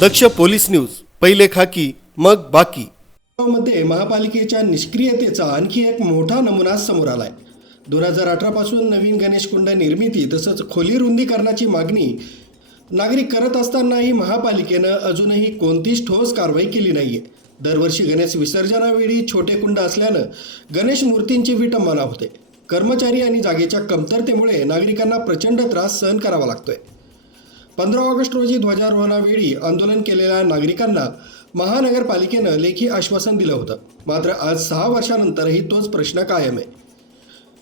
दक्ष police news पहिले खाकी मग बाकी. मध्ये महापालिकेच्या निष्क्रियतेचा आणखी एक मोठा नमुना समोर आलाय. दोन हजार अठरापासून नवीन गणेशकुंड निर्मिती तसंच खोली रुंदीकरणाची मागणी नागरिक करत असतानाही महापालिकेनं अजूनही कोणतीच ठोस कारवाई केली नाहीये. दरवर्षी गणेश विसर्जनावेळी छोटे कुंड असल्यानं गणेश मूर्तींची विटंबना होते. कर्मचारी आणि जागेच्या कमतरतेमुळे नागरिकांना प्रचंड त्रास सहन करावा लागतोय. पंधरा ऑगस्ट रोजी ध्वजारोहणावेळी आंदोलन केलेल्या नागरिकांना महानगरपालिकेनं लेखी आश्वासन दिलं होतं. मात्र आज सहा वर्षानंतरही तोच प्रश्न कायम आहे.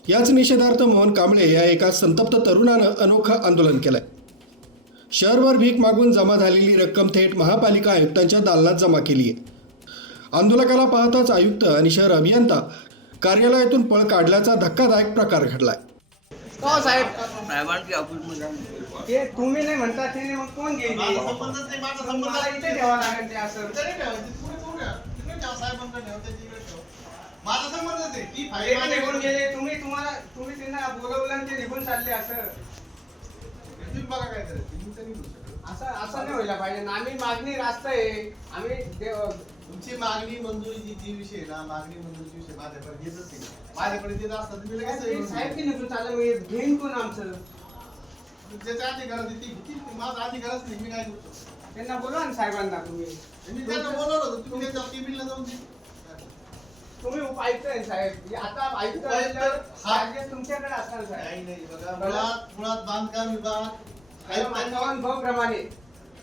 याच निषेधार्थ मोहन कांबळे या एका संतप्त तरुणानं अनोखं आंदोलन केलंय. शहरभर भीक मागून जमा झालेली रक्कम थेट महापालिका आयुक्तांच्या दालनात जमा केली आहे आंदोलकाला पाहताच आयुक्त आणि शहर अभियंता कार्यालयातून पळ काढल्याचा धक्कादायक प्रकार घडलाय. हो साहेब साहेबांची ते तुम्ही नाही म्हणता ते नाही, मग कोण घेईल माझा संबंधच नाही, माझा संबंध मला नाही. इथे ठेवावं लागेल ते असं तिथे नाही ठेवायचं, पुढे ठेवू द्या. तिकडे ठेवा, साहेबांकडे ठेवा, त्यांच्या इकडे ठेवा. माझा संबंधच नाही. ती फाईल निघून गेले तुम्ही तुम्हाला तुम्ही त्यांना बोलवलं आणि ते निघून चालले असं तुम्ही बघा काय करायचं. असं असं नाही व्हायला पाहिजे आम्ही मागणी रास्त आहे आम्ही देव- तुमची मागणी मंजुरीची जी विषय आहे ना मागणी मंजुरीची विषय माझ्याकडे येतच नाही माझ्याकडे येत असतात तुम्ही लगेच हे साहेब की करून निघून चाललं मग घेईन कोण आमचं. ज्याच्या ती. माझा अधिकारच नाही मी काय करू शकतो. त्यांना बोलवा ना साहेबांना तुम्ही मी त्यांना बोलवलं होतं तुम्ही त्यांच्या केबिनला जाऊन दे. तुम्ही उपायुक्त आहे साहेब हे आता आयुक्त असल्यावर हा- तुमच्याकडे असणार साहेब नाही नाही बघा मुळात मुळात बांधकाम विभाग कलम अठ्ठावन्न ब प्रमाणे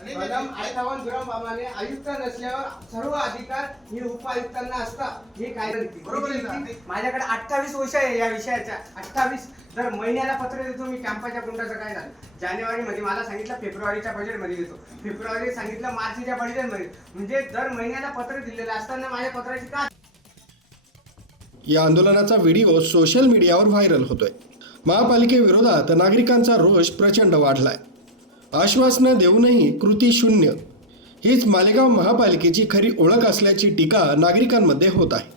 कलम अठ्ठावन्न ब प्रमाणे आयुक्त नसल्यावर सर्व अधिकार हे उपायुक्तांना असतात. हे काय बरोबर आहे ना? माझ्याकडे अठ्ठावीस विषय आहे या विषयाच्या. अठ्ठावीस दर महिन्याला पत्र देतो मी कॅम्पाच्या कुंडाचं काय झालं? जानेवारी मध्ये मला सांगितलं फेब्रुवारीच्या बजेटमध्ये देतो. फेब्रुवारी सांगितलं मार्चच्या बजेटमध्ये म्हणजे दर महिन्याला पत्र दिलेलं असताना माझ्या पत्राची का या आंदोलनाचा व्हिडिओ सोशल मीडियावर व्हायरल होतोय. महापालिकेविरोधात नागरिकांचा रोष प्रचंड वाढलाय. आश्वासनं देऊनही कृती शून्य. हीच मालेगाव महापालिकेची खरी ओळख असल्याची टीका नागरिकांमध्ये होत आहे.